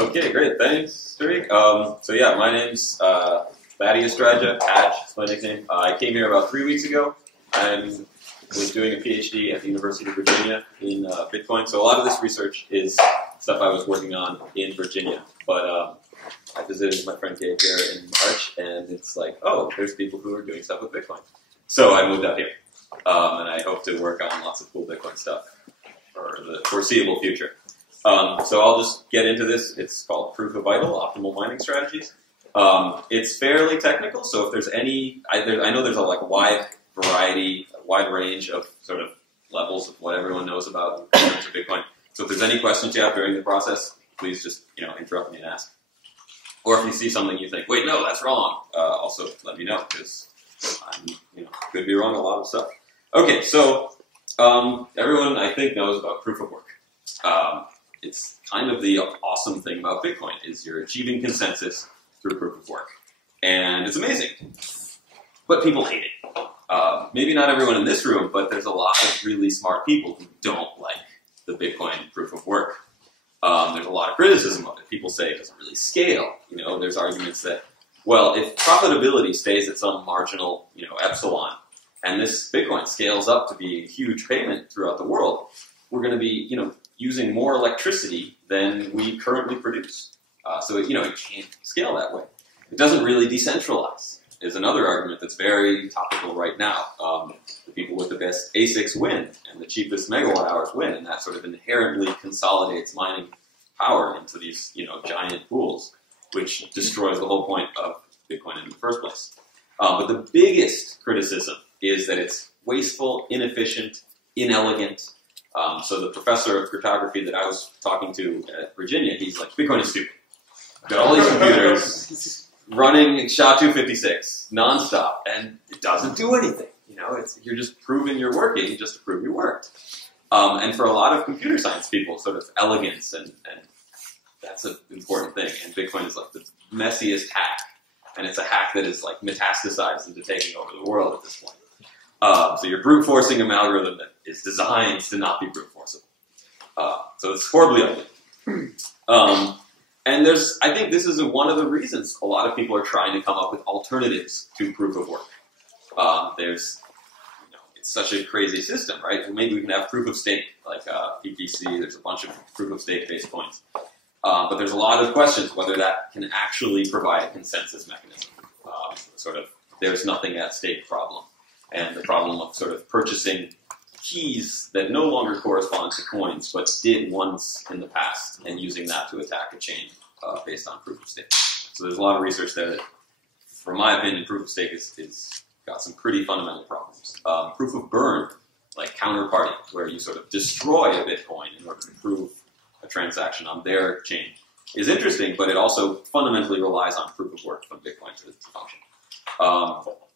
Okay, great. Thanks, Tariq. So yeah, my name's Thaddues, Hadge is my nickname. I came here about 3 weeks ago. I was doing a PhD at the University of Virginia in Bitcoin. So a lot of this research is stuff I was working on in Virginia. But I visited my friend Gabe here in March, and it's like, oh, there's people who are doing stuff with Bitcoin. So I moved out here, and I hope to work on lots of cool Bitcoin stuff for the foreseeable future. So I'll just get into this. It's called Proof of Vital, Optimal Mining Strategies. It's fairly technical, so if there's any, I know there's a wide range of sort of levels of what everyone knows about Bitcoin. So if there's any questions you have during the process, please just interrupt me and ask. Or if you see something you think, wait, no, that's wrong, also let me know, because I'm could be wrong on a lot of stuff. Okay, so everyone I think knows about proof of work. It's kind of the awesome thing about Bitcoin is you're achieving consensus through proof of work. And it's amazing. But people hate it. Maybe not everyone in this room, but there's a lot of really smart people who don't like the Bitcoin proof of work. There's a lot of criticism of it. People say it doesn't really scale. There's arguments that, well, if profitability stays at some marginal, epsilon, and this Bitcoin scales up to be a huge payment throughout the world, we're going to be, using more electricity than we currently produce. So it can't scale that way. It doesn't really decentralize, is another argument that's very topical right now. The people with the best ASICs win, and the cheapest megawatt hours win, and that sort of inherently consolidates mining power into these, giant pools, which destroys the whole point of Bitcoin in the first place. But the biggest criticism is that it's wasteful, inefficient, inelegant. So the professor of cryptography that I was talking to at Virginia, he's like, Bitcoin is stupid. We've got all these computers running SHA-256 nonstop, and it doesn't do anything. You're just proving you're working just to prove you worked. And for a lot of computer science people, sort of elegance and that's an important thing. And Bitcoin is like the messiest hack, and it's a hack that is like metastasized into taking over the world at this point. So you're brute forcing an algorithm that is designed to not be brute forceable. So it's horribly ugly. And I think this is one of the reasons a lot of people are trying to come up with alternatives to proof of work. It's such a crazy system, right? And maybe we can have proof of stake, like PPC. There's a bunch of proof of stake based coins. But there's a lot of questions whether that can actually provide a consensus mechanism. There's nothing at stake problem. And the problem of sort of purchasing keys that no longer correspond to coins, but did once in the past, and using that to attack a chain based on proof of stake. So there's a lot of research there that, for my opinion, proof of stake is got some pretty fundamental problems. Proof of burn, like counterparty, where you sort of destroy a Bitcoin in order to prove a transaction on their chain, is interesting, but it also fundamentally relies on proof of work from Bitcoin to function.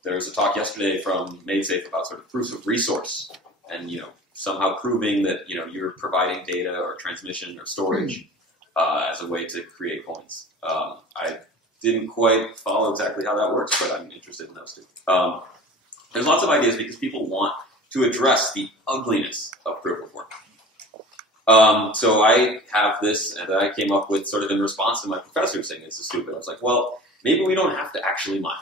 There was a talk yesterday from MadeSafe about sort of proofs of resource, and somehow proving that you're providing data or transmission or storage as a way to create coins. I didn't quite follow exactly how that works, but I'm interested in those too. There's lots of ideas because people want to address the ugliness of proof of work. So I have this, and I came up with sort of in response to my professor saying this is stupid. I was like, well, maybe we don't have to actually mine.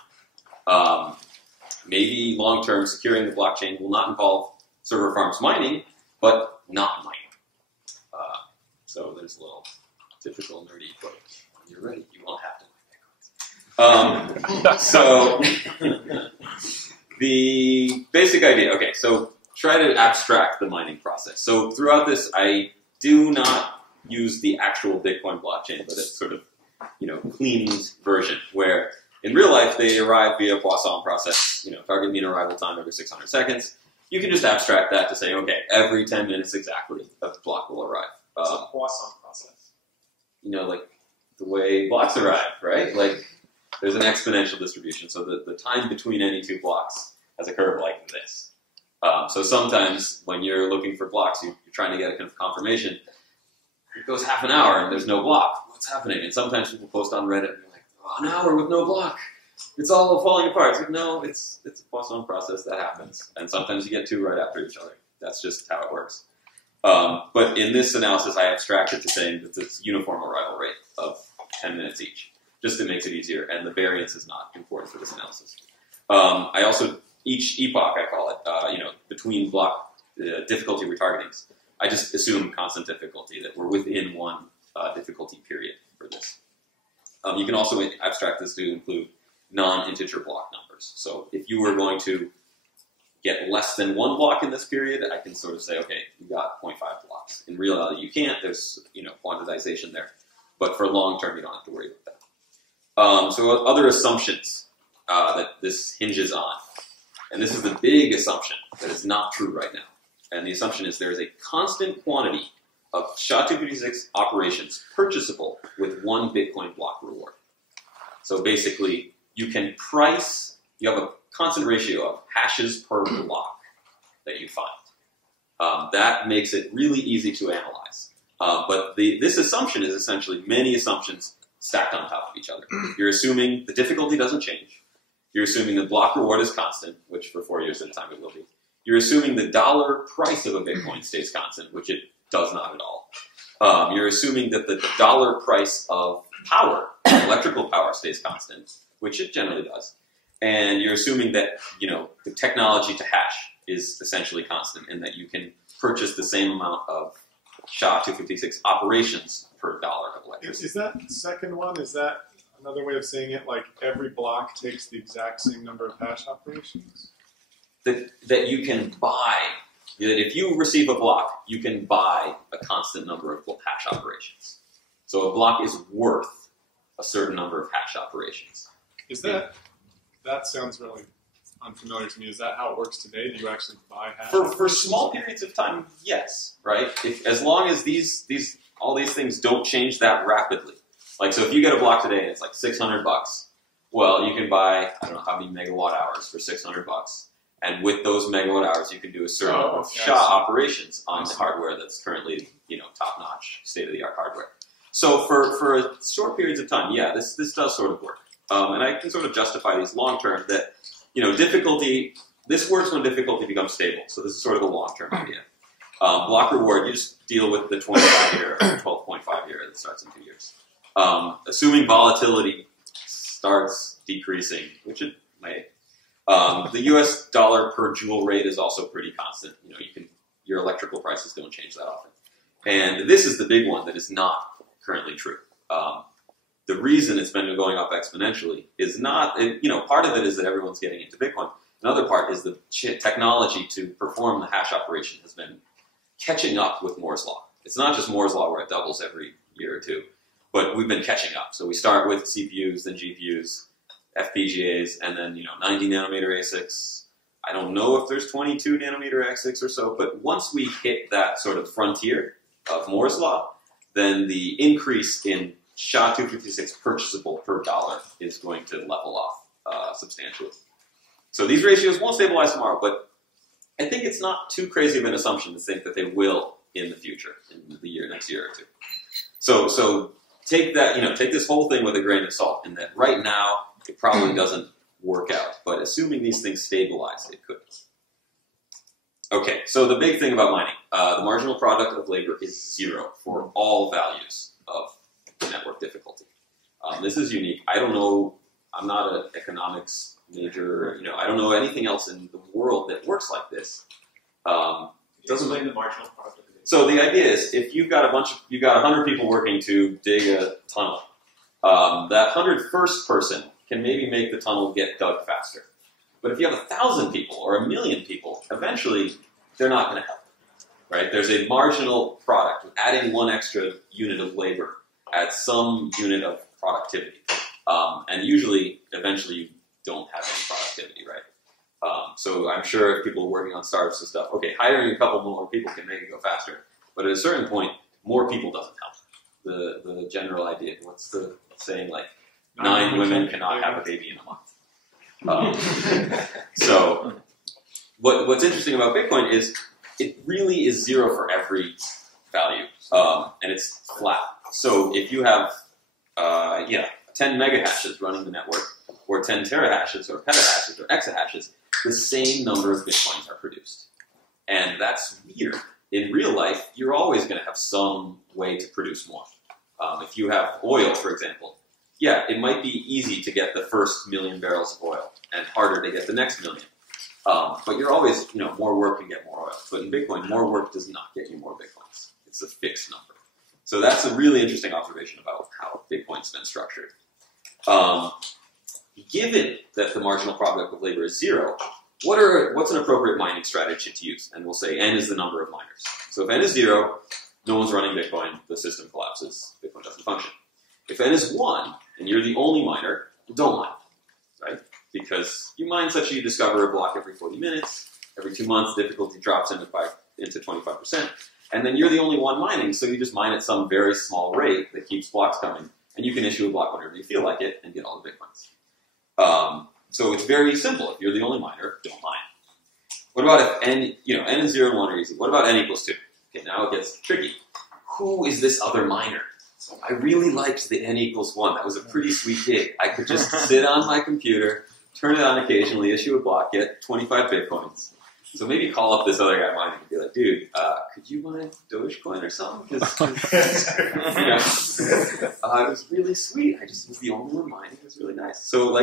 Maybe long-term securing the blockchain will not involve server farms mining, but not mining. So there's a little typical nerdy quote. When you're ready, you won't have to mine Bitcoins. So the basic idea, okay, so try to abstract the mining process. So throughout this, I do not use the actual Bitcoin blockchain, but it's sort of, cleaned version where in real life, they arrive via Poisson process, target mean arrival time every 600 seconds. You can just abstract that to say, okay, every 10 minutes exactly, a block will arrive. What's a Poisson process? Like the way blocks arrive, right? Like there's an exponential distribution, so the time between any two blocks has a curve like this. So sometimes when you're looking for blocks, you're trying to get a confirmation. It goes half an hour and there's no block. What's happening? And sometimes people post on Reddit and you're like, an hour with no block. It's all falling apart. It's like, no, it's a Poisson process that happens. And sometimes you get two right after each other. That's just how it works. But in this analysis, I abstracted to saying that this uniform arrival rate of 10 minutes each, just to make it easier, and the variance is not important for this analysis. I also, each epoch, I call it, between block difficulty retargetings, I just assume constant difficulty, that we're within one difficulty period for this. You can also abstract this to include non-integer block numbers. So if you were going to get less than one block in this period, I can sort of say, okay, we got 0.5 blocks. In reality, you can't. There's quantization there. But for long term, you don't have to worry about that. So other assumptions that this hinges on, and this is the big assumption that is not true right now. And the assumption is there is a constant quantity of SHA-256 operations purchasable with one Bitcoin block reward. So basically, you can price, you have a constant ratio of hashes per block that you find. That makes it really easy to analyze. But this assumption is essentially many assumptions stacked on top of each other. You're assuming the difficulty doesn't change. You're assuming the block reward is constant, which for 4 years at a time it will be. You're assuming the dollar price of a Bitcoin stays constant, which it does not at all. You're assuming that the dollar price of power, electrical power, stays constant, which it generally does. And you're assuming that, the technology to hash is essentially constant and that you can purchase the same amount of SHA-256 operations per dollar of electricity. Is that second one, is that another way of saying it, like every block takes the exact same number of hash operations? That you can buy, that if you receive a block, you can buy a constant number of hash operations. So a block is worth a certain number of hash operations. Is that sounds really unfamiliar to me. Is that how it works today? Do you actually buy hash? For small periods of time, yes, right? As long as all these things don't change that rapidly. Like, so if you get a block today and it's like $600, well, you can buy, I don't know how many megawatt hours for $600. And with those megawatt hours, you can do a certain number of SHA operations on the hardware that's currently, top-notch, state-of-the-art hardware. So for short periods of time, yeah, this does sort of work. And I can sort of justify these long-term that, difficulty, this works when difficulty becomes stable. So this is sort of a long-term idea. Block reward, you just deal with the 25-year or 12.5-year that starts in 2 years. Assuming volatility starts decreasing, which it may. The US dollar per joule rate is also pretty constant. Your electrical prices don't change that often. And this is the big one that is not currently true. The reason it's been going up exponentially is not, part of it is that everyone's getting into Bitcoin. Another part is the technology to perform the hash operation has been catching up with Moore's Law. It's not just Moore's Law where it doubles every year or two, but we've been catching up. So we start with CPUs, then GPUs, FPGAs, and then 90 nanometer ASICs. I don't know if there's 22 nanometer ASICs or so, but once we hit that sort of frontier of Moore's Law, then the increase in SHA-256 purchasable per dollar is going to level off substantially. So these ratios won't stabilize tomorrow, but I think it's not too crazy of an assumption to think that they will in the future, in the next year or two. So take that, take this whole thing with a grain of salt, in that right now it probably doesn't work out, but assuming these things stabilize, it could. Okay, so the big thing about mining, the marginal product of labor is 0 for all values of the network difficulty. This is unique. I don't know, I'm not an economics major, I don't know anything else in the world that works like this. Doesn't explain the marginal product. So the idea is, if you've got 100 people working to dig a tunnel, that 101st person can maybe make the tunnel get dug faster. But if you have 1,000 people or 1,000,000 people, eventually they're not going to help, right? There's a marginal product. Adding one extra unit of labor adds some unit of productivity. And usually, eventually, you don't have any productivity, right? So I'm sure if people are working on startups and stuff, okay, hiring a couple more people can make it go faster. But at a certain point, more people doesn't help. The general idea, what's the saying, like, 9 women cannot have a baby in a month. So what's interesting about Bitcoin is it really is 0 for every value, and it's flat. So if you have 10 megahashes running the network, or 10 terahashes, or petahashes, or exahashes, the same number of Bitcoins are produced. And that's weird. In real life, you're always going to have some way to produce more. If you have oil, for example, yeah, it might be easy to get the first 1,000,000 barrels of oil and harder to get the next 1,000,000. But you're always, more work can get more oil. But in Bitcoin, more work does not get you more Bitcoins. It's a fixed number. So that's a really interesting observation about how Bitcoin's been structured. Given that the marginal product of labor is 0, what's an appropriate mining strategy to use? And we'll say n is the number of miners. So if n is 0, no one's running Bitcoin, the system collapses, Bitcoin doesn't function. If n is 1, and you're the only miner, don't mine, right? Because you mine such that you discover a block every 40 minutes, every 2 months, difficulty drops into 25%, and then you're the only one mining, so you just mine at some very small rate that keeps blocks coming, and you can issue a block whenever you feel like it and get all the Bitcoins. So it's very simple. If you're the only miner, don't mine. What about if n, n and 0 and 1 are easy. What about n equals 2? Okay, now it gets tricky. Who is this other miner? I really liked the n equals 1. That was a pretty sweet gig. I could just sit on my computer, turn it on occasionally, issue a block, get 25 Bitcoins. So maybe call up this other guy mining and be like, dude, could you mine Dogecoin or something? It was really sweet. I just was the only one mining. It was really nice. So,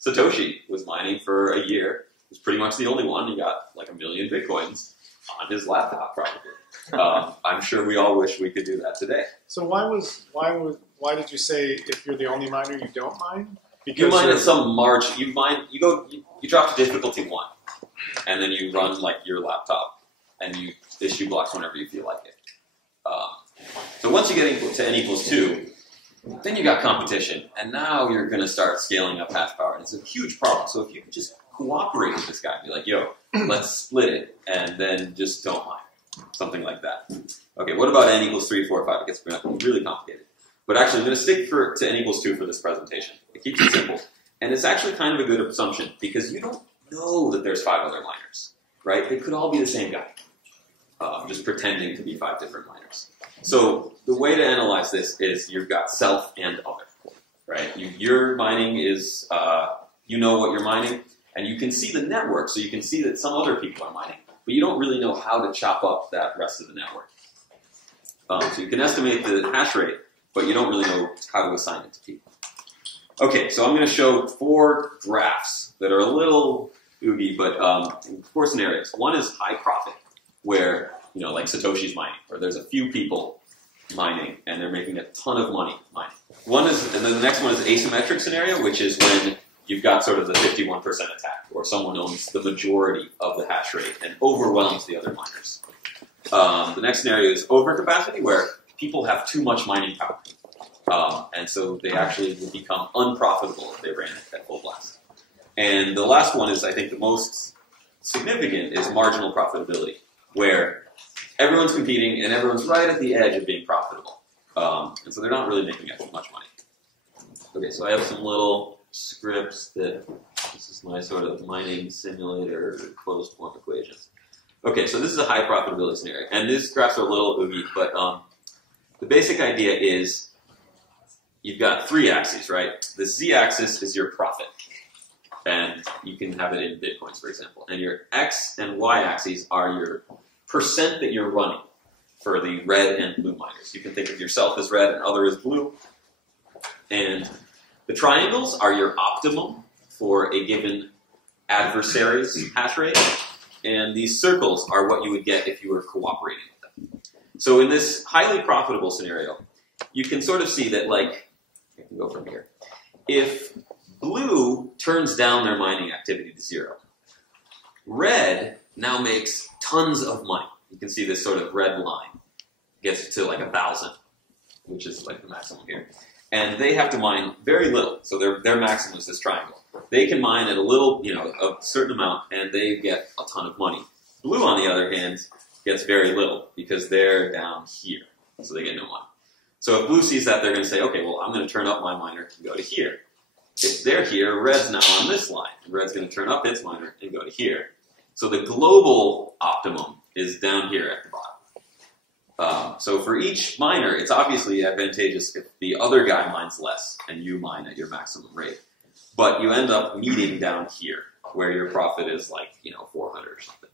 Satoshi was mining for a year. He was pretty much the only one. He got like 1,000,000 Bitcoins on his laptop, probably. I'm sure we all wish we could do that today. So why did you say if you're the only miner you don't mine? Because you mine at some margin. You drop to difficulty 1, and then you run like your laptop, and you issue blocks whenever you feel like it. So once you get to n equals 2, then you got competition, and now you're going to start scaling up hash power, and it's a huge problem. So if you could just cooperate with this guy, be like, yo, let's split it, and then just don't mine. Something like that. Okay, what about n equals 3, 4, 5? It gets really complicated. But actually, I'm going to stick to n equals 2 for this presentation. It keeps it simple. And it's actually kind of a good assumption, because you don't know that there's 5 other miners, right? They could all be the same guy, just pretending to be 5 different miners. So the way to analyze this is you've got self and other, right? Your mining is, you know what you're mining, and you can see the network, so you can see that some other people are mining, but you don't really know how to chop up that rest of the network. So you can estimate the hash rate, but you don't really know how to assign it to people. Okay, so I'm going to show 4 graphs that are a little oogie, but 4 scenarios. One is high profit, where, like Satoshi's mining, where there's a few people mining, and they're making a ton of money mining. And then the next one is asymmetric scenario, which is when you've got sort of the 51% attack, or someone owns the majority of the hash rate and overwhelms the other miners. The next scenario is overcapacity, where people have too much mining power. And so they actually would become unprofitable if they ran at full blast. And the last one is, I think, the most significant, is marginal profitability, where everyone's competing and everyone's right at the edge of being profitable. And so they're not really making as much money. Okay, so I have some little scripts that, this is my sort of mining simulator closed form equations. Okay, so this is a high profitability scenario. And these graphs are a little oogie, but the basic idea is you've got 3 axes, right? The z-axis is your profit. And you can have it in Bitcoins, for example. And your x and y-axes are your percent that you're running for the red and blue miners. You can think of yourself as red and other as blue. And the triangles are your optimum for a given adversary's hash rate. And these circles are what you would get if you were cooperating with them. So in this highly profitable scenario, you can sort of see that, like, I can go from here. If blue turns down their mining activity to 0, red now makes tons of money. You can see this sort of red line gets to like 1,000, which is like the maximum here. And they have to mine very little. So their maximum is this triangle. They can mine at a little, a certain amount, and they get a ton of money. Blue, on the other hand, gets very little because they're down here. So they get no money. So if blue sees that, they're going to say, okay, well, I'm going to turn up my miner and go to here. If they're here, red's now on this line. And red's going to turn up its miner and go to here. So the global optimum is down here at the bottom. So for each miner, it's obviously advantageous if the other guy mines less and you mine at your maximum rate. But you end up meeting down here, where your profit is like, 400 or something.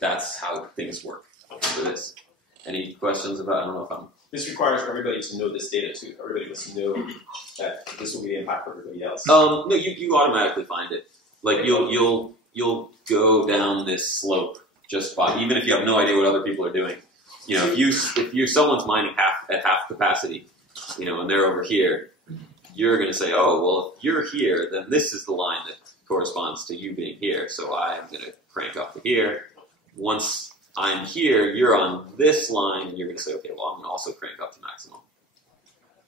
that's how things work for this. Any questions about? I don't know if I'm. This requires everybody to know this data too. Everybody must know that this will be the impact for everybody else. No, you automatically find it. Like you'll go down this slope just by, even if you have no idea what other people are doing. You know, if someone's mining at half capacity, you know, and they're over here, you're going to say, oh, well, if you're here, then this is the line that corresponds to you being here. So I'm going to crank up to here. Once I'm here, you're on this line, and you're going to say, okay, well, I'm going to also crank up to maximum.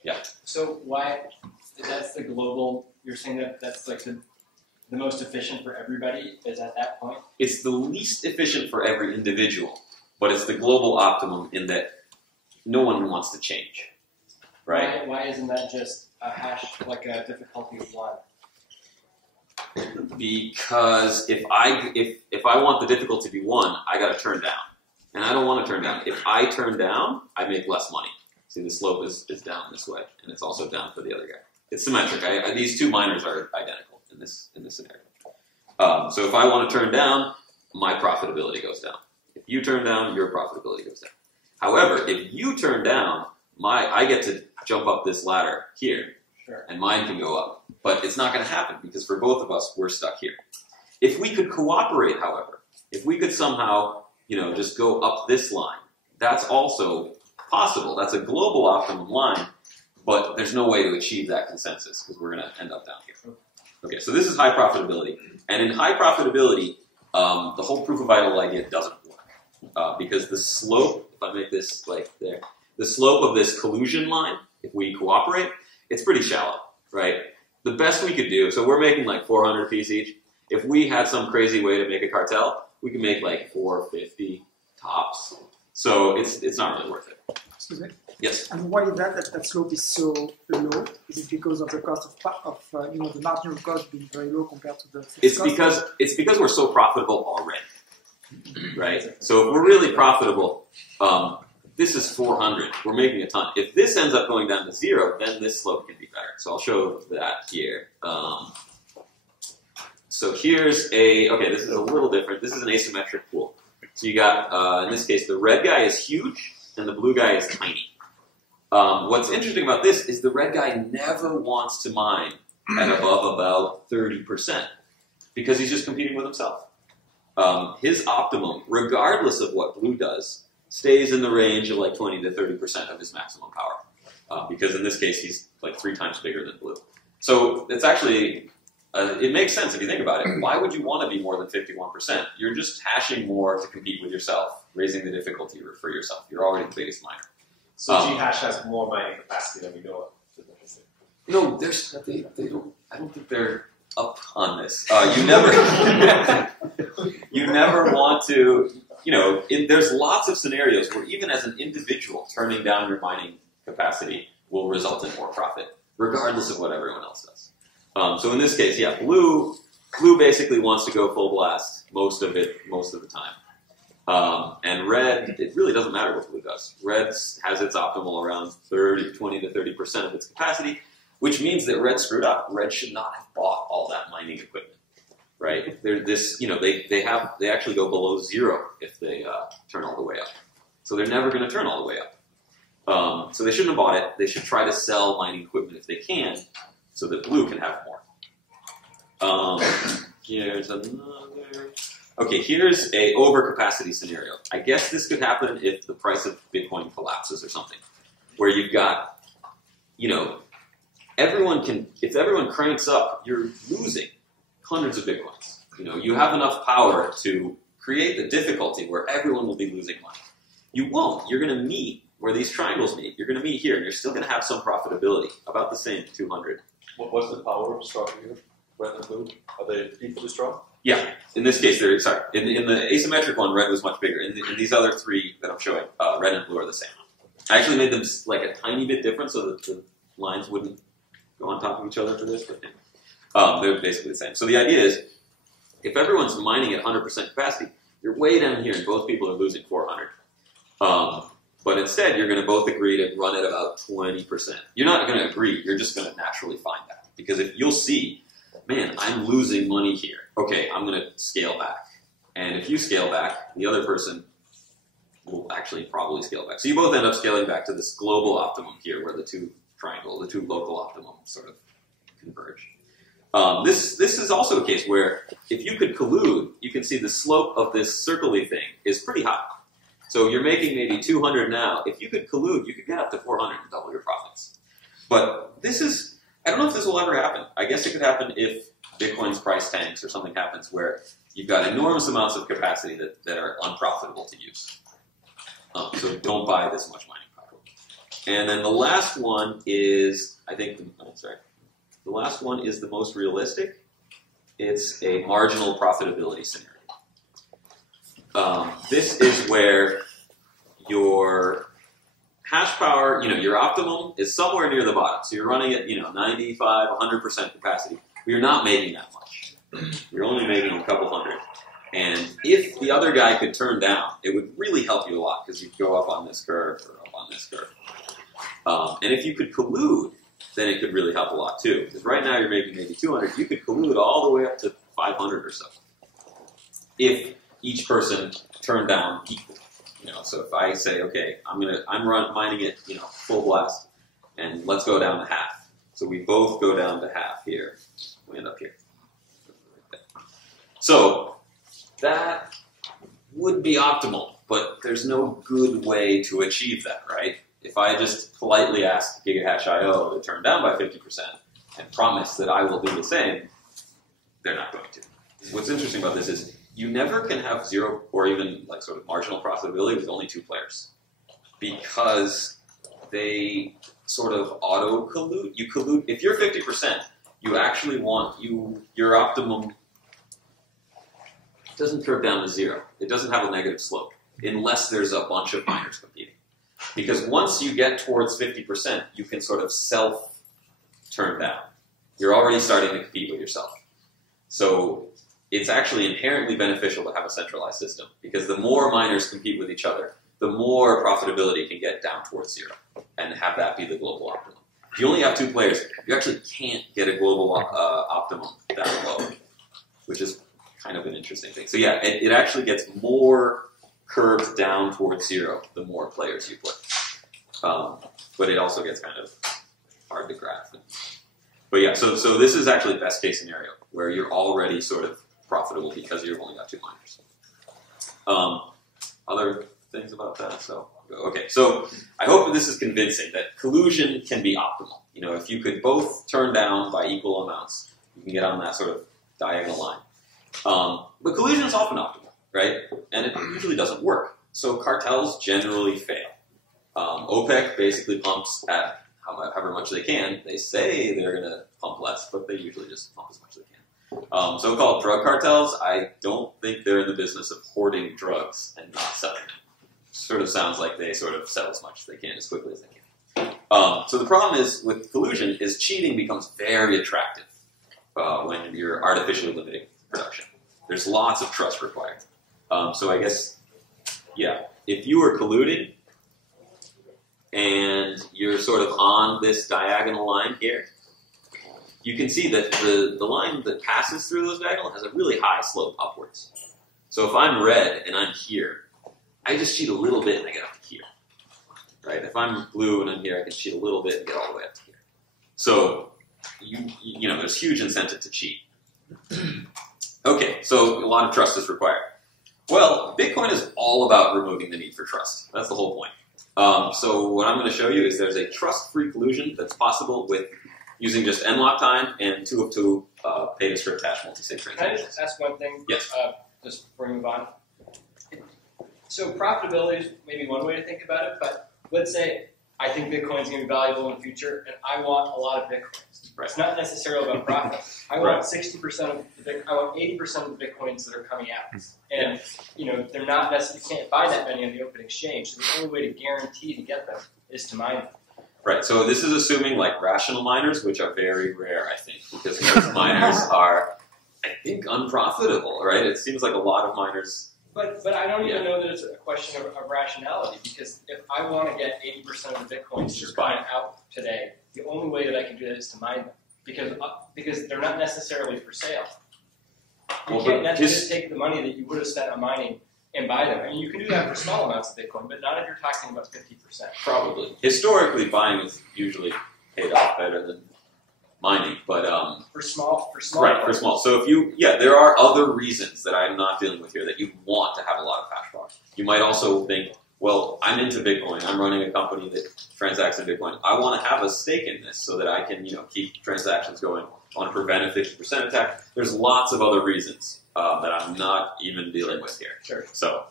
Yeah. So why, that's the global, you're saying that that's like the most efficient for everybody is at that point? It's the least efficient for every individual, but it's the global optimum in that no one wants to change, right? Why isn't that just a hash, like a difficulty of 1? Because if I want the difficulty to be 1, I got to turn down, and I don't want to turn down. If I turn down, I make less money. See, the slope is down this way, and it's also down for the other guy. It's symmetric. These two miners are identical in this scenario. So if I want to turn down, my profitability goes down. If you turn down, your profitability goes down. However, if you turn down, I get to jump up this ladder here, Sure. and mine can go up. But it's not going to happen because for both of us, we're stuck here. If we could cooperate, however, if we could somehow, just go up this line, that's also possible. That's a global optimum line, but there's no way to achieve that consensus because we're going to end up down here. Okay, so this is high profitability. And in high profitability, the whole proof of idle idea doesn't work because the slope, if I make this like there, the slope of this collusion line, if we cooperate, it's pretty shallow, right? The best we could do, so we're making like 400 apiece each. If we had some crazy way to make a cartel, we can make like 450 tops. So it's not really worth it. Excuse me? Yes? And why is that slope is so low? Is it because of the cost of the marginal cost being very low compared to the fixed cost? It's because we're so profitable already, right? So if we're really profitable, this is 400. We're making a ton. If this ends up going down to 0, then this slope can be better. So I'll show that here. So here's okay, this is a little different. This is an asymmetric pool. So you got, in this case, the red guy is huge and the blue guy is tiny. What's interesting about this is the red guy never wants to mine at above about 30% because he's just competing with himself. His optimum, regardless of what blue does, stays in the range of like 20 to 30% of his maximum power. Because in this case, he's like 3 times bigger than blue. So it's actually, it makes sense if you think about it. Why would you want to be more than 51%? You're just hashing more to compete with yourself, raising the difficulty for yourself. You're already the biggest miner. So G-Hash has more mining capacity than we know of. No, they don't. I don't think they're up on this. You never, you never want to. There's lots of scenarios where even as an individual, turning down your mining capacity will result in more profit, regardless of what everyone else does. So in this case, yeah, blue basically wants to go full blast most of the time. And red, it really doesn't matter what blue does. Red has its optimal around 20 to 30% of its capacity, which means that red screwed up. Red should not have bought all that mining equipment. Right? They actually go below 0 if they turn all the way up. So they're never going to turn all the way up. So they shouldn't have bought it. They should try to sell mining equipment if they can, so that blue can have more. Here's another. Okay, here's a overcapacity scenario. I guess this could happen if the price of Bitcoin collapses or something, where you've got, if everyone cranks up, you're losing hundreds of Bitcoins. You have enough power to create the difficulty where everyone will be losing money. You won't. You're going to meet where these triangles meet. You're going to meet here, and you're still going to have some profitability, about the same, 200. What's the power strong here? Red and blue? Are they equally strong? Yeah. In this case, in the asymmetric one, red was much bigger. In these other 3 that I'm showing, red and blue are the same. I actually made them like a tiny bit different so that the lines wouldn't go on top of each other for this. But they're basically the same. So the idea is, if everyone's mining at 100% capacity, you're way down here and both people are losing 400. But instead, you're going to both agree to run at about 20%. You're not going to agree. You're just going to naturally find that. Because if you'll see, man, I'm losing money here. Okay, I'm going to scale back. And if you scale back, the other person will actually probably scale back. So you both end up scaling back to this global optimum here, where the two local optimums sort of converge. This is also a case where if you could collude, you can see the slope of this circle-y thing is pretty high. So you're making maybe 200 now. If you could collude, you could get up to 400 and double your profits. But this is, I don't know if this will ever happen. I guess it could happen if Bitcoin's price tanks or something happens where you've got enormous amounts of capacity that are unprofitable to use. So don't buy this much mining power. And then the last one is, I think, the last one is the most realistic. It's a marginal profitability scenario. This is where your hash power, your optimum is somewhere near the bottom. So you're running at, 95, 100% capacity. But you're not making that much. You're only making a couple hundred. And if the other guy could turn down, it would really help you a lot because you'd go up on this curve or up on this curve. And if you could collude, then it could really help a lot too. Because right now you're making maybe 200. You could collude all the way up to 500 or so. If each person turned down equal. So if I say, okay, I'm mining it, full blast, and let's go down to half. So we both go down to half here. We end up here. So that would be optimal, but there's no good way to achieve that, right? If I just politely ask GigaHash.io to turn down by 50% and promise that I will do the same, they're not going to. What's interesting about this is you never can have zero or even sort of marginal profitability with only two players because they sort of auto-collude. You collude. If you're 50%, you actually want your optimum doesn't curve down to zero. It doesn't have a negative slope unless there's a bunch of miners competing. Because once you get towards 50%, you can sort of self-turn down. You're already starting to compete with yourself. So it's actually inherently beneficial to have a centralized system because the more miners compete with each other, the more profitability can get down towards zero and have that be the global optimum. If you only have two players, you actually can't get a global optimum that low, which is kind of an interesting thing. So yeah, it actually gets more curved down towards zero the more players you put. But it also gets kind of hard to graph. But yeah, so this is actually the best case scenario where you're already sort of profitable because you've only got two miners. Other things about that? Okay, so I hope this is convincing that collusion can be optimal. If you could both turn down by equal amounts, you can get on that sort of diagonal line. But collusion is often optimal, right? And it usually doesn't work. So cartels generally fail. OPEC basically pumps at however much they can. They say they're going to pump less, but they usually just pump as much as they can. So-called drug cartels, I don't think they're in the business of hoarding drugs and not selling them. Sort of sounds like they sort of sell as much as they can, as quickly as they can. So the problem is with collusion is cheating becomes very attractive when you're artificially limiting production. There's lots of trust required. So I guess, yeah, if you were colluding and you're sort of on this diagonal line here, you can see that the line that passes through those diagonal has a really high slope upwards. So if I'm red and I'm here, I just cheat a little bit and I get up to here. Right? If I'm blue and I'm here, I can cheat a little bit and get all the way up to here. So there's huge incentive to cheat. Okay, so a lot of trust is required. Well, Bitcoin is all about removing the need for trust. That's the whole point. So what I'm going to show you is there's a trust-free collusion that's possible with using just nlock time and 2 of 2 pay-to-script hash multi-sig transactions. Can I just ask one thing? Yes. Just before we move on. So profitability is maybe one way to think about it, but let's say I think Bitcoin is going to be valuable in the future, and I want a lot of Bitcoins. Right. It's not necessarily about profit. I want 60% of I want 80% of the Bitcoins that are coming out, and they're not necessarily. You can't buy that many on the open exchange. So the only way to guarantee to get them is to mine them. Right. So this is assuming rational miners, which are very rare, I think, because most miners are, I think, unprofitable. Right. It seems like a lot of miners. But I don't even know that it's a question of rationality, because if I want to get 80% of the Bitcoins just buying out today, the only way that I can do that is to mine them, because they're not necessarily for sale. You can't just take the money that you would have spent on mining and buy them. I mean, you can do that for small amounts of Bitcoin, but not if you're talking about 50%. Probably. Historically, buying is usually paid off better than mining, but for small. Right, for small. So if you, there are other reasons that I'm not dealing with here that you want to have a lot of hash power. You might also think, well, I'm into Bitcoin. I'm running a company that transacts in Bitcoin. I want to have a stake in this so that I can, keep transactions going. I want to prevent a 50% attack. There's lots of other reasons that I'm not even dealing with here. Sure. So,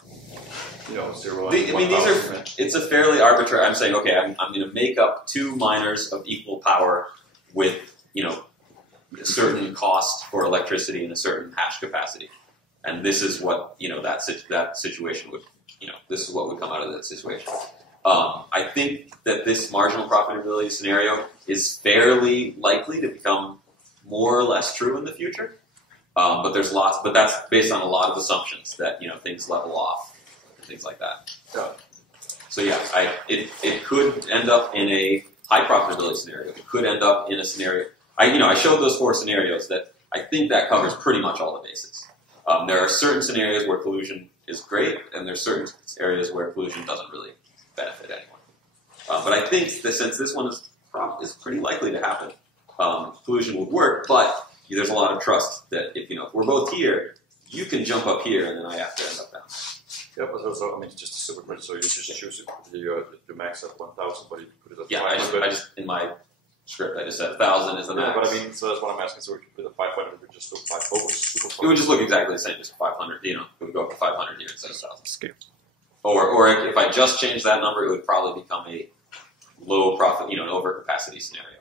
0 and it's a fairly arbitrary. I'm saying, okay, I'm going to make up two miners of equal power with, a certain cost for electricity and a certain hash capacity, and this is what that situation would, this is what would come out of that situation. I think that this marginal profitability scenario is fairly likely to become more or less true in the future. But that's based on a lot of assumptions that, things level off, and things like that. So it could end up in a high profitability scenario. It could end up in a scenario. I showed those 4 scenarios that I think that covers pretty much all the bases. There are certain scenarios where collusion is great, and there's certain areas where collusion doesn't really benefit anyone. But I think that since this one is pretty likely to happen, collusion would work, but there's a lot of trust that if we're both here, you can jump up here, and then I have to end up down. Yeah, but also, just a super quick, so you just choose the max at 1,000, but you put it at 500. I just in my script, I just said 1,000 is the max. Yeah, but so that's what I'm asking, so we could put it at 500, we just look 500. It would just look exactly the same, just 500, it would go up to 500 here instead of 1,000. Or if I just changed that number, it would probably become a low profit, an overcapacity scenario.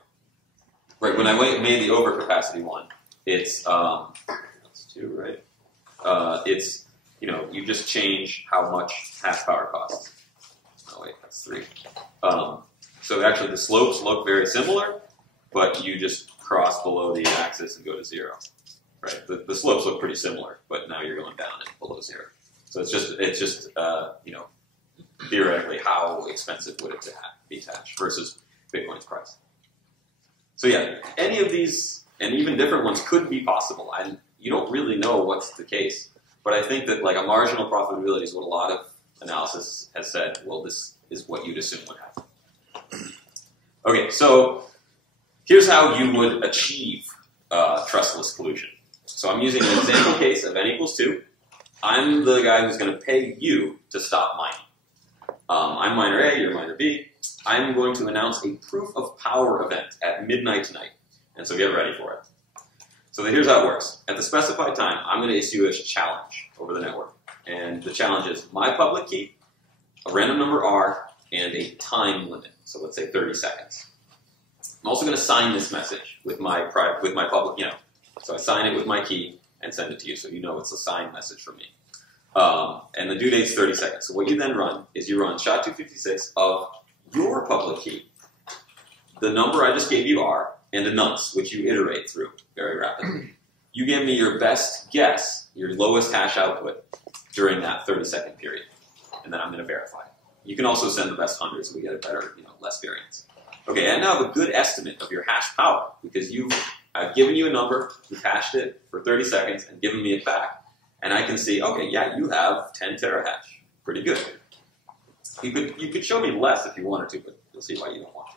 Right, when I made the overcapacity one, it's, that's 2, right? It's, you just change how much hash power costs. Oh wait, that's 3. So actually the slopes look very similar, but you just cross below the axis and go to 0. Right, the slopes look pretty similar, but now you're going down and below 0. So it's just theoretically how expensive would it be to hash versus Bitcoin's price. So any of these, and even different ones, could be possible. You don't really know what's the case. But I think that like a marginal profitability is what a lot of analysis has said, well, this is what you'd assume would happen. Okay, so here's how you would achieve trustless collusion. So I'm using an example case of n equals 2. I'm the guy who's going to pay you to stop mining. I'm miner A, you're miner B. I'm going to announce a proof of power event at midnight tonight. And so get ready for it. So here's how it works. At the specified time, I'm going to issue a challenge over the network. And the challenge is my public key, a random number R, and a time limit. So let's say 30 seconds. I'm also going to sign this message with my public, So I sign it with my key and send it to you so you know it's a signed message from me. And the due date's 30 seconds. So what you then run is you run SHA-256 of your public key, the number I just gave you R, and a nonce, which you iterate through very rapidly. You give me your best guess, your lowest hash output during that 30-second period, and then I'm going to verify it. You can also send the best 100 so we get a better, less variance. Okay, I now have a good estimate of your hash power because I've given you a number, you've hashed it for 30 seconds and given me it back, and I can see, okay, you have 10 terahash. Pretty good. You could show me less if you wanted to, but you'll see why you don't want to.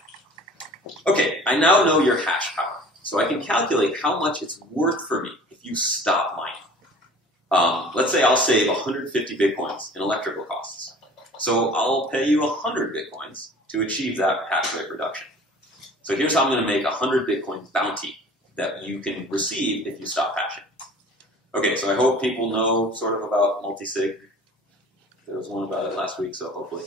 Okay, I now know your hash power, so I can calculate how much it's worth for me if you stop mining. Let's say I'll save 150 Bitcoins in electrical costs. So I'll pay you 100 Bitcoins to achieve that hash rate reduction. So here's how I'm going to make 100 Bitcoins bounty that you can receive if you stop hashing. Okay, so I hope people know sort of about multisig. There was one about it last week, so hopefully.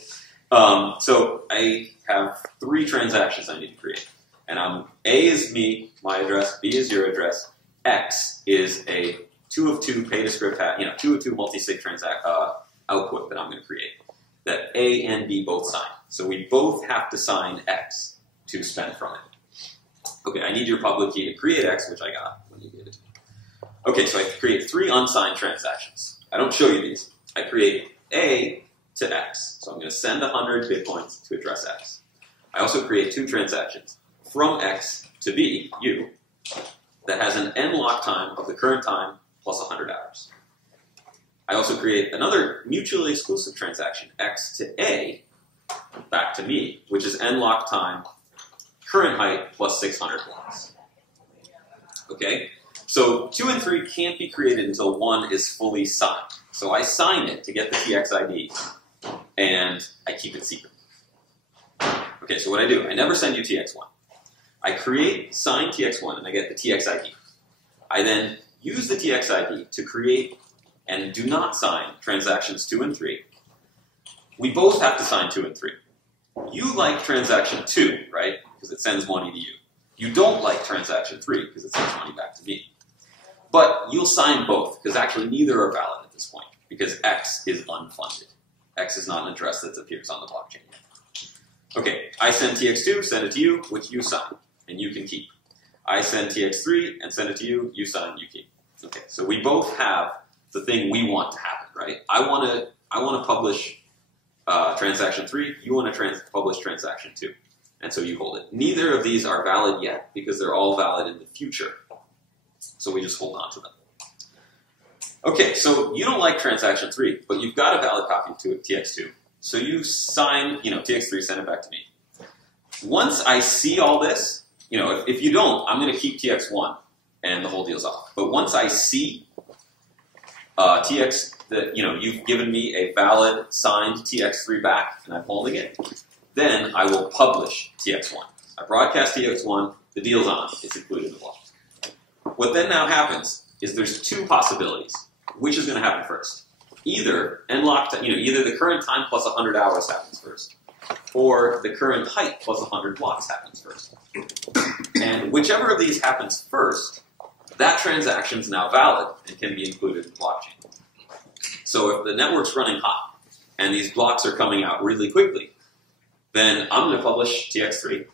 So I have 3 transactions I need to create. And A is me, my address, B is your address, X is a 2 of 2 pay to script, 2 of 2 multisig output that I'm going to create. That A and B both sign. So we both have to sign X to spend from it. Okay, I need your public key to create X, which I got when you gave it to me. Okay, so I create 3 unsigned transactions. I don't show you these. I create A to X. So I'm going to send 100 Bitcoins to address X. I also create 2 transactions from X to B, you, that has an n-lock time of the current time plus 100 hours. I also create another mutually exclusive transaction, x to a, back to me, which is n lock time, current height plus 600 blocks. Okay? So 2 and 3 can't be created until 1 is fully signed. So I sign it to get the TX ID, and I keep it secret. Okay, so what I do, I never send you TX1. I create signed TX1, and I get the TX ID. I then use the TX ID to create and do not sign transactions 2 and 3. We both have to sign 2 and 3. You like transaction 2, right? Because it sends money to you. You don't like transaction 3 because it sends money back to me. But you'll sign both because actually neither are valid at this point because X is unfunded. X is not an address that appears on the blockchain yet. Okay, I send TX2, send it to you, which you sign, and you can keep. I send TX3 and send it to you, you sign, you keep. Okay, so we both have the thing we want to happen, right? I want to publish transaction 3, you want to publish transaction 2, and so you hold it. Neither of these are valid yet because they're all valid in the future, so we just hold on to them. Okay, so you don't like transaction 3, but you've got a valid copy to TX2, so you sign, TX3, send it back to me. Once I see all this, if you don't, I'm going to keep TX1 and the whole deal's off. But once I see TX that you've given me a valid signed TX3 back and I'm holding it, then I will publish TX1. I broadcast TX1, the deal's on, it's included in the block. What then now happens is there's 2 possibilities. Which is going to happen first? Either either the current time plus 100 hours happens first, or the current height plus 100 blocks happens first. And whichever of these happens first, that transaction is now valid and can be included in the blockchain. So if the network's running hot and these blocks are coming out really quickly, then I'm going to publish TX3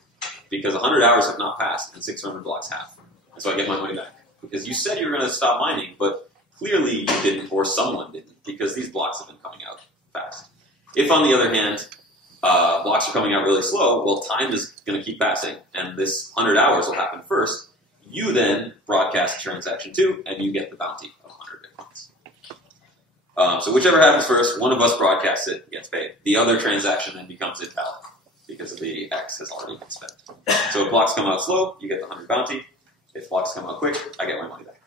because 100 hours have not passed and 600 blocks have. And so I get my money back. Because you said you were going to stop mining, but clearly you didn't, or someone didn't, because these blocks have been coming out fast. If, on the other hand, blocks are coming out really slow, well, time is going to keep passing, and this 100 hours will happen first. You then broadcast transaction 2, and you get the bounty of 100 bitcoins. So whichever happens first, one of us broadcasts it, gets paid. The other transaction then becomes invalid, because the X has already been spent. So if blocks come out slow, you get the 100 bounty. If blocks come out quick, I get my money back.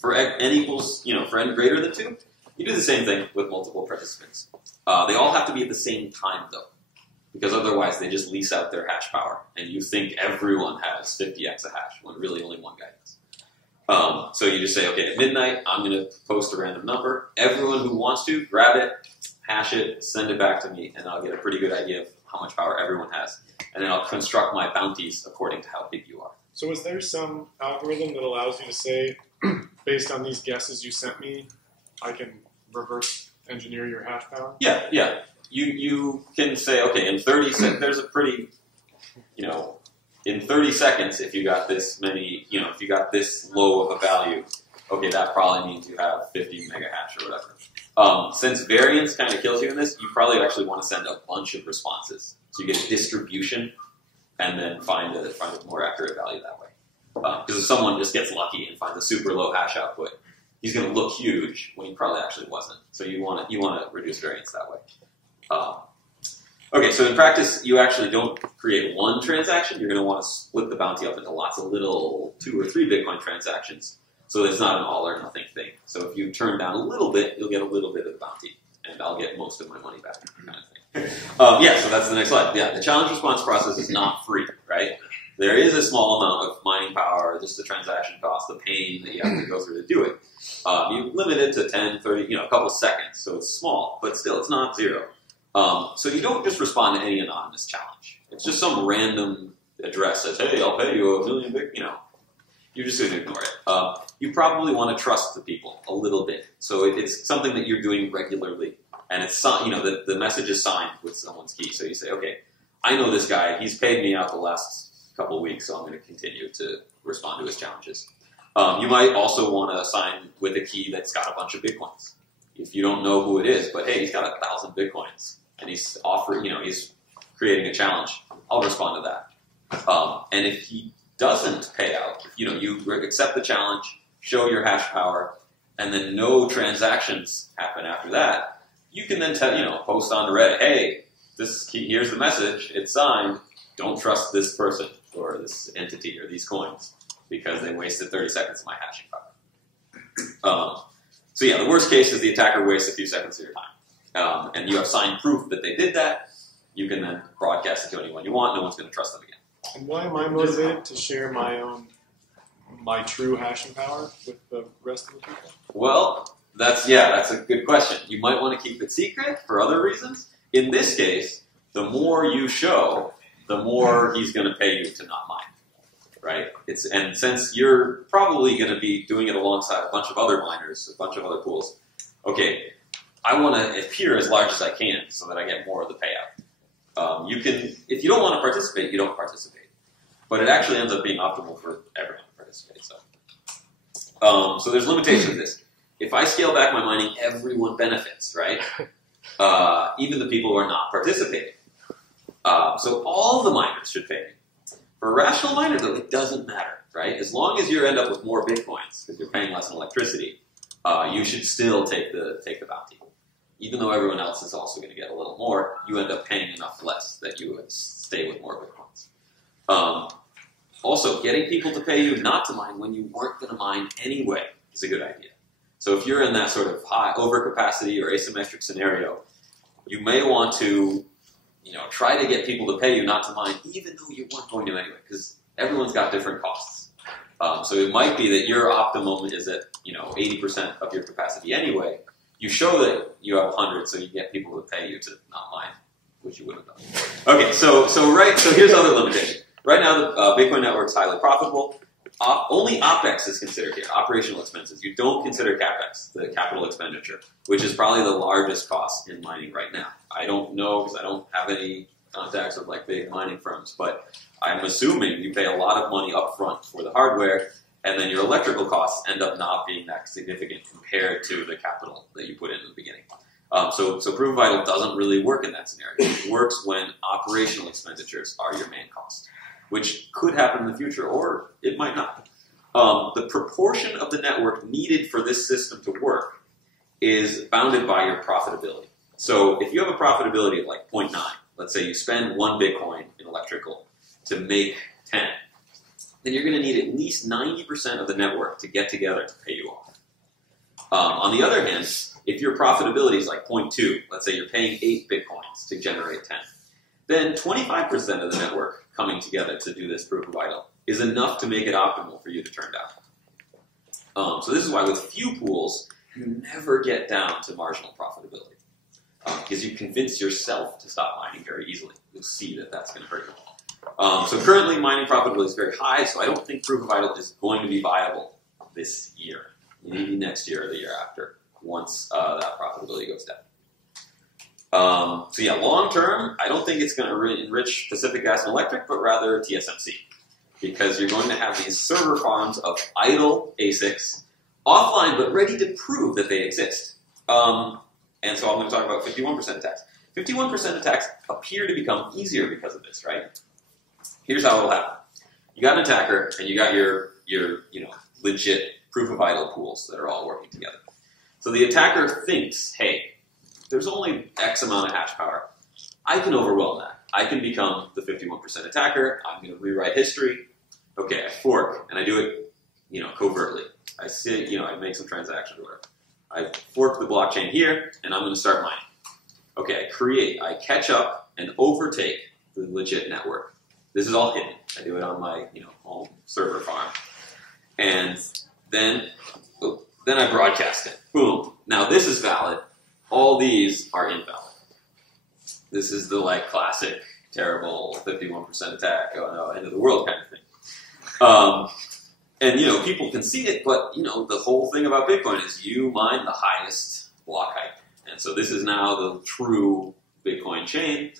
For n equals, for n greater than 2, you do the same thing with multiple participants. They all have to be at the same time, though, because otherwise they just lease out their hash power, and you think everyone has 50 exahash when really only one guy does. So you just say, okay, at midnight, I'm going to post a random number. Everyone who wants to, grab it, hash it, send it back to me, and I'll get a pretty good idea of how much power everyone has. And then I'll construct my bounties according to how big you are. So is there some algorithm that allows you to say, based on these guesses you sent me, I can reverse engineer your hash power? Yeah. You can say, okay, in 30 seconds, there's a pretty, in 30 seconds, if you got this many, if you got this low of a value, okay, that probably means you have 50 mega hash or whatever. Since variance kind of kills you in this, you probably actually want to send a bunch of responses. So you get a distribution and then find a more accurate value that way. Because if someone just gets lucky and finds a super low hash output, he's going to look huge when he probably actually wasn't. So you want to reduce variance that way. Okay, so in practice, you actually don't create one transaction. You're going to want to split the bounty up into lots of little 2 or 3 Bitcoin transactions, so it's not an all or nothing thing. So if you turn down a little bit, you'll get a little bit of the bounty, and I'll get most of my money back, kind of thing. So that's the next slide. Yeah, the challenge response process is not free, right? There is a small amount of mining power, just the transaction cost, the pain that you have to go through to do it. You limit it to 10, 30, a couple seconds, so it's small, but still, it's not 0. So you don't just respond to any anonymous challenge. It's just some random address that says, hey, I'll pay you $1 million, You're just going to ignore it. You probably want to trust the people a little bit. So it's something that you're doing regularly, and it's the message is signed with someone's key. So you say, okay, I know this guy. He's paid me out the last couple of weeks, so I'm going to continue to respond to his challenges. You might also want to sign with a key that's got a bunch of Bitcoins. If you don't know who it is, but hey, he's got 1,000 Bitcoins, and he's offering, he's creating a challenge, I'll respond to that. And if he doesn't pay out, you accept the challenge, show your hash power, and then no transactions happen after that, you can then post on Reddit, hey, here's the message, it's signed, don't trust this person or this entity or these coins because they wasted 30 seconds of my hashing power. So yeah, the worst case is the attacker wastes a few seconds of your time. And you have signed proof that they did that, you can then broadcast it to anyone you want, no one's going to trust them again. And why am I motivated to share my true hashing power with the rest of the people? Well, that's a good question. You might want to keep it secret for other reasons. In this case, the more you show, the more he's going to pay you to not mine, right? And since you're probably going to be doing it alongside a bunch of other miners, a bunch of other pools, okay, I want to appear as large as I can so that I get more of the payout. If you don't want to participate, you don't participate. But it actually ends up being optimal for everyone to participate. So there's limitations to this. If I scale back my mining, everyone benefits, right? Even the people who are not participating. So all the miners should pay me. For a rational miner, though, it doesn't matter, right? As long as you end up with more bitcoins, because you're paying less in electricity, you should still take the bounty. Even though everyone else is also going to get a little more, you end up paying enough less that you would stay with more bitcoins. Also, getting people to pay you not to mine when you weren't going to mine anyway is a good idea. So if you're in that sort of high overcapacity or asymmetric scenario, you may want to try to get people to pay you not to mine even though you weren't going to anyway, because everyone's got different costs. So it might be that your optimum is at 80% of your capacity anyway. You show that you have 100, so you get people to pay you to not mine, which you wouldn't have done. Okay, so here's other limitation. Right now, the Bitcoin network is highly profitable. Only OPEX is considered here, operational expenses. You don't consider CAPEX, the capital expenditure, which is probably the largest cost in mining right now. I don't know because I don't have any contacts with big mining firms, but I'm assuming you pay a lot of money up front for the hardware, and then your electrical costs end up not being that significant compared to the capital that you put in the beginning. So Proof of Vital doesn't really work in that scenario. It works when operational expenditures are your main cost, which could happen in the future, or it might not. The proportion of the network needed for this system to work is bounded by your profitability. So if you have a profitability of 0.9, let's say you spend 1 Bitcoin in electrical to make 10, then you're going to need at least 90% of the network to get together to pay you off. On the other hand, if your profitability is 0.2, let's say you're paying 8 Bitcoins to generate 10, then 25% of the network coming together to do this Proof of Vital is enough to make it optimal for you to turn down. So this is why with few pools, you never get down to marginal profitability. Because you convince yourself to stop mining very easily. You'll see that that's going to hurt you. So currently mining profitability is very high, so I don't think Proof of Vital is going to be viable this year. Maybe next year or the year after, once that profitability goes down. So yeah, long term, I don't think it's going to enrich Pacific Gas and Electric, but rather TSMC. Because you're going to have these server farms of idle ASICs, offline but ready to prove that they exist. And so I'm going to talk about 51% attacks. 51% attacks appear to become easier because of this, right? Here's how it'll happen. You got an attacker, and you got your legit Proof of Vital pools that are all working together. So the attacker thinks, hey, there's only X amount of hash power. I can overwhelm that. I can become the 51% attacker. I'm going to rewrite history. Okay, I fork, and I do it, covertly. I sit, I make some transactions or whatever. I fork the blockchain here, and I'm going to start mining. Okay, I catch up and overtake the legit network. This is all hidden. I do it on my, home server farm. And then I broadcast it. Boom. Now this is valid. All these are invalid. This is the classic, terrible 51% attack, oh no, end of the world kind of thing. And people can see it, but the whole thing about Bitcoin is you mine the highest block height. And so this is now the true Bitcoin chain.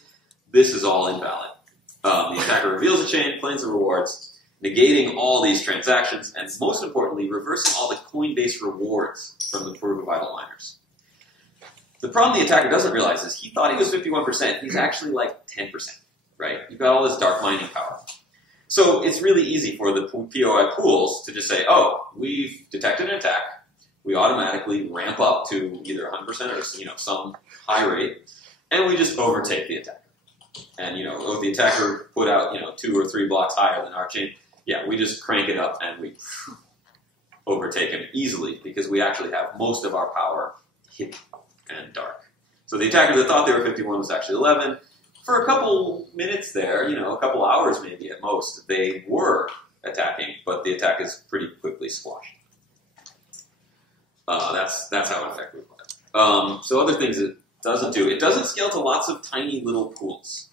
This is all invalid. The attacker reveals the chain, claims the rewards, negating all these transactions, and most importantly, reversing all the Coinbase rewards from the Proof of Vital miners. The problem the attacker doesn't realize is he thought he was 51%. He's actually 10%, right? You've got all this dark mining power. So it's really easy for the POI pools to just say, oh, we've detected an attack. We automatically ramp up to either 100% or some high rate, and we just overtake the attacker. And if the attacker put out 2 or 3 blocks higher than our chain, yeah, we just crank it up and we overtake him easily because we actually have most of our power hidden and dark. So the attacker that thought they were 51 was actually 11. For a couple minutes there, a couple hours maybe at most, they were attacking, but the attack is pretty quickly squashed. That's how an attack would play. So other things it doesn't do, it doesn't scale to lots of tiny little pools.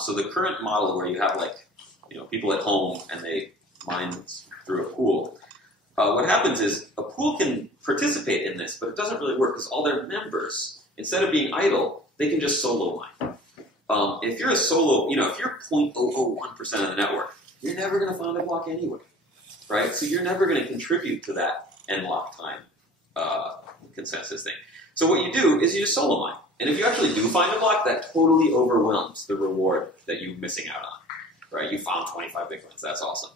So the current model where you have people at home and they mine through a pool, what happens is a pool can participate in this, but it doesn't really work because all their members, instead of being idle, they can just solo mine. If you're a solo, if you're 0.001% of the network, you're never going to find a block anyway, right? So you're never going to contribute to that end lock time consensus thing. So what you do is you just solo mine. And if you actually do find a block, that totally overwhelms the reward that you're missing out on, right? You found 25 Bitcoins. That's awesome.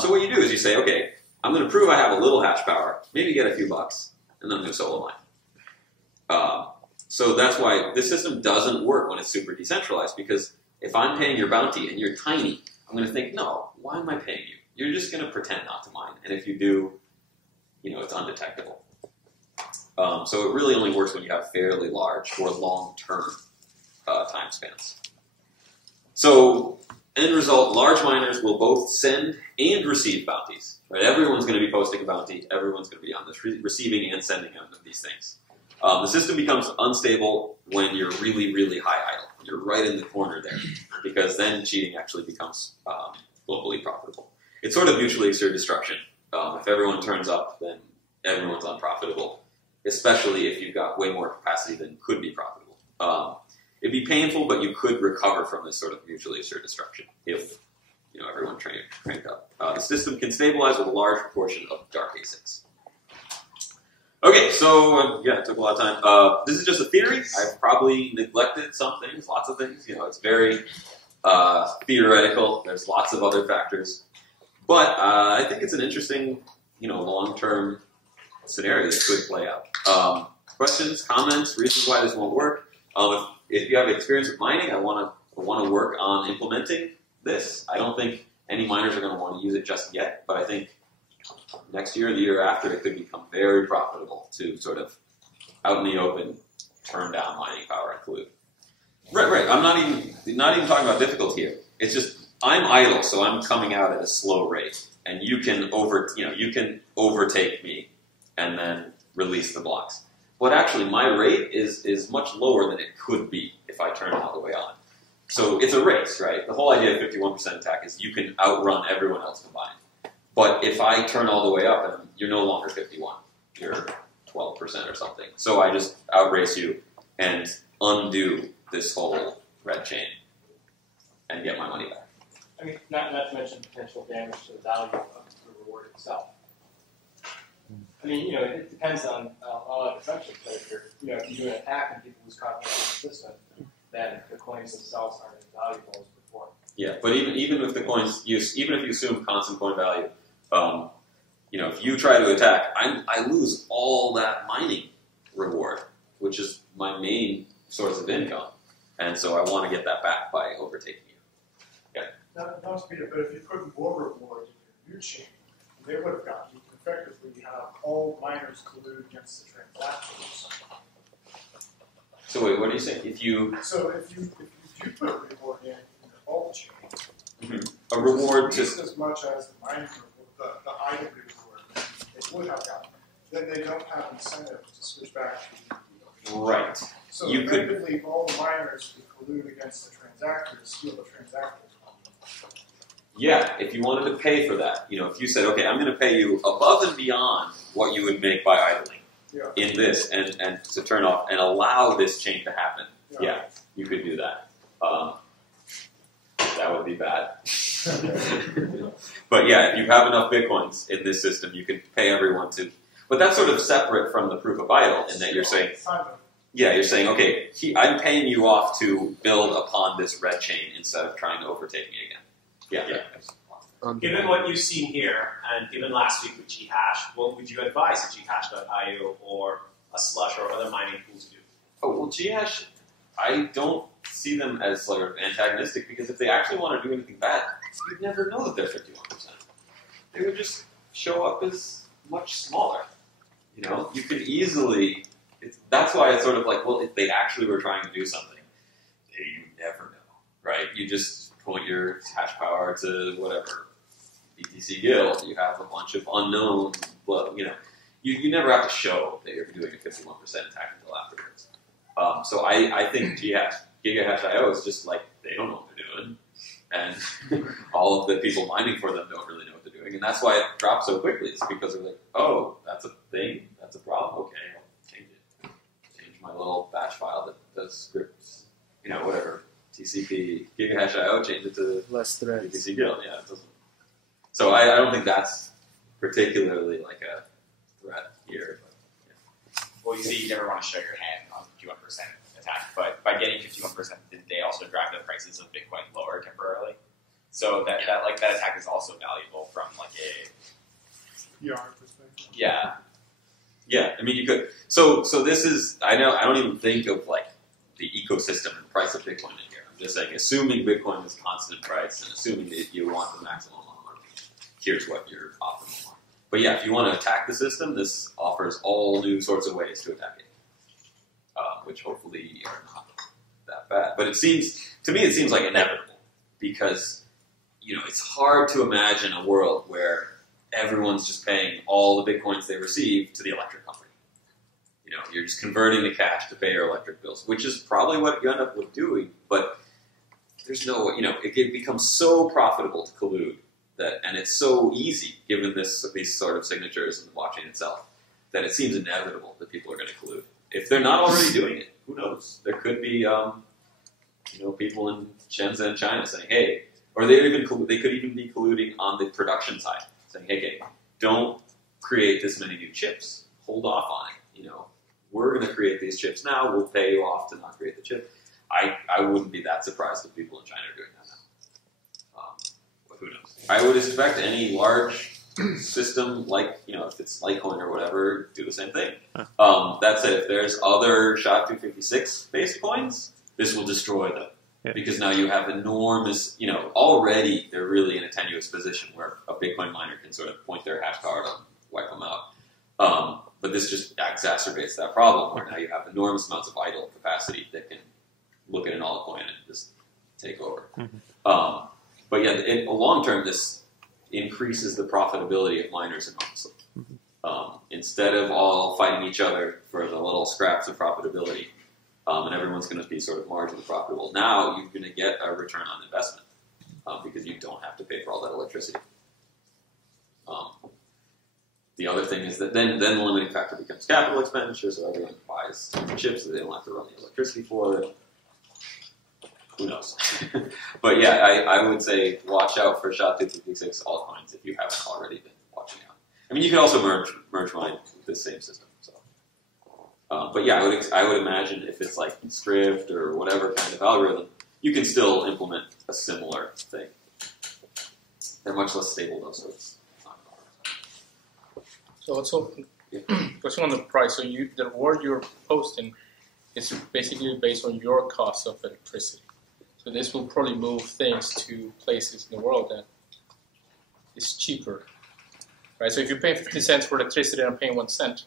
So what you do is you say, okay, I'm going to prove I have a little hash power, maybe get a few bucks, and then I'm going to solo mine. So that's why this system doesn't work when it's super decentralized, because if I'm paying your bounty and you're tiny, I'm going to think, no, why am I paying you? You're just going to pretend not to mine. And if you do, it's undetectable. So it really only works when you have fairly large or long-term time spans. So end result, large miners will both send and receive bounties. Right? Everyone's going to be posting a bounty. Everyone's going to be on this receiving and sending end of these things. The system becomes unstable when you're really, really high idle. You're right in the corner there, because then cheating actually becomes globally profitable. It's sort of mutually assured destruction. If everyone turns up, then everyone's unprofitable, especially if you've got way more capacity than could be profitable. It'd be painful, but you could recover from this sort of mutually assured destruction if everyone cranked up. The system can stabilize with a large proportion of dark ASICs. Okay, so yeah, it took a lot of time. This is just a theory. I've probably neglected some things, lots of things. It's very theoretical. There's lots of other factors, but I think it's an interesting, long-term scenario that could play out. Questions, comments, reasons why this won't work? If you have experience with mining, I want to work on implementing this. I don't think any miners are going to want to use it just yet, but I think next year, the year after, it could become very profitable to sort of out in the open turn down mining power and collude. Right. I'm not even talking about difficulty here. It's just I'm idle, so I'm coming out at a slow rate, and you can overtake me and then release the blocks. But actually, my rate is much lower than it could be if I turn it all the way on. So it's a race, right? The whole idea of 51% attack is you can outrun everyone else combined. But if I turn all the way up, and you're no longer 51, you're 12% or something. So I just outrace you and undo this whole red chain and get my money back. I mean, not to mention potential damage to the value of the reward itself. I mean, it depends on all the assumptions later. If you do an attack and people lose confidence in the system, then the coins themselves aren't as valuable as before. Yeah, but even with the coins, even if you assume constant coin value, if you try to attack, I lose all that mining reward, which is my main source of income, and so I want to get that back by overtaking you. Yeah. Not to be, but if you put more rewards in your new chain, they would have gotten you to effectively have all miners collude against the transactions. So wait, what are you saying? If you put a reward in your alt chain, a reward just as much as the mining reward, the item reward, they would have gotten. Then they don't have incentive to switch back to right. So you effectively, all the miners who collude against the transactors steal the transactors. Yeah, if you wanted to pay for that, if you said, okay, I'm going to pay you above and beyond what you would make by idling in this, and to turn off and allow this chain to happen, you could do that. That would be bad. But yeah, if you have enough Bitcoins in this system, you can pay everyone to. But that's sort of separate from the proof of idle in that you're saying, you're saying, okay, I'm paying you off to build upon this red chain instead of trying to overtake me again. Yeah. Given what you've seen here, and given last week with Ghash, what would you advise a Ghash.io or a Slush or other mining pool to do? Oh, well, Ghash, I don't see them as sort of antagonistic, because if they actually want to do anything bad, you'd never know that they're 51%. They would just show up as much smaller. You know, you could easily. That's why it's sort of like, well, if they actually were trying to do something, you never know, right? You just point your hash power to whatever BTC Guild. You have a bunch of unknown, well, you know, you never have to show that you're doing a 51% attack until afterwards. So I think Gigahash.io is just like, they don't know what they're doing, and all of the people mining for them don't really know what they're doing, and that's why it dropped so quickly. It's because they're like, oh, that's a thing, that's a problem. Okay, I'll change it. Change my little batch file that does scripts, you know, whatever. TCP Gigahash.io, change it to less threads. BTC Guild. Yeah, it doesn't. So I don't think that's particularly like a threat here. But, yeah. Well, you say you never want to show your hand on 51% attack, but by getting 51%, did they also drive the prices of Bitcoin lower temporarily? So that attack is also valuable from like a PR perspective. yeah. Yeah, I mean, you could. So this is. I don't even think of like the ecosystem and price of Bitcoin in here. I'm just saying, assuming Bitcoin is constant price and assuming that you want the maximum amount, here's what your optimal are. But yeah, if you want to attack the system, this offers all new sorts of ways to attack it, which hopefully are not that bad. But it seems like inevitable, because you know it's hard to imagine a world where everyone's just paying all the Bitcoins they receive to the electric company. You know, you're just converting the cash to pay your electric bills, which is probably what you end up with doing, but there's no, you know, it becomes so profitable to collude that, and it's so easy given these sort of signatures and the blockchain itself, that it seems inevitable that people are going to collude. If they're not already doing it, who knows? There could be, you know, people in Shenzhen, China saying, hey, or they could even be colluding on the production side, saying, hey, don't create this many new chips. Hold off on it. You know, we're going to create these chips now. We'll pay you off to not create the chip. I wouldn't be that surprised if people in China are doing that now. But who knows? I would expect any large system, like, you know, if it's Litecoin or whatever, do the same thing. That said, if there's other SHA-256 based coins, this will destroy them. Yeah. Because now you have enormous, you know, already they're really in a tenuous position where a Bitcoin miner can sort of point their hash power to wipe them out. But this just exacerbates that problem where now you have enormous amounts of idle capacity that can look at an altcoin and just take over. Mm-hmm. But yeah, in the long term, this increases the profitability of miners enormously. Mm-hmm. Instead of all fighting each other for the little scraps of profitability, and everyone's going to be sort of marginally profitable. Now you're going to get a return on investment because you don't have to pay for all that electricity. The other thing is that then the limiting factor becomes capital expenditure, so everyone buys chips that they don't have to run the electricity for. Who knows? But yeah, I would say watch out for SHA-256 altcoins if you haven't already been watching out. I mean, you can also merge mine with this same system. So. But yeah, I would imagine if it's like Script or whatever kind of algorithm, you can still implement a similar thing. They're much less stable though, so it's not hard. So also, question on the price. So the reward you're posting is basically based on your cost of electricity. So this will probably move things to places in the world that is cheaper, right? So if you're paying 50 cents for electricity and I'm paying 1 cent,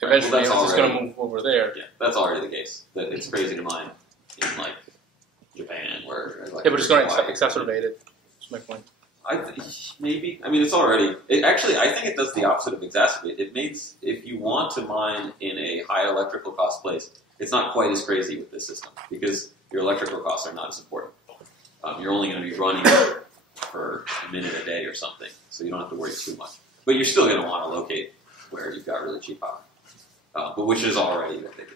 eventually it's just going to move over there. Yeah, that's already the case. That it's crazy to mine in like Japan, where like, yeah, but it's going to exacerbate it. That's my point. Maybe. I mean, it's already. Actually, I think it does the opposite of exacerbate. It makes, if you want to mine in a high electrical cost place, it's not quite as crazy with this system because your electrical costs are not as important. You're only going to be running for a minute a day or something, so you don't have to worry too much. But you're still going to want to locate where you've got really cheap power, but which is already, I think,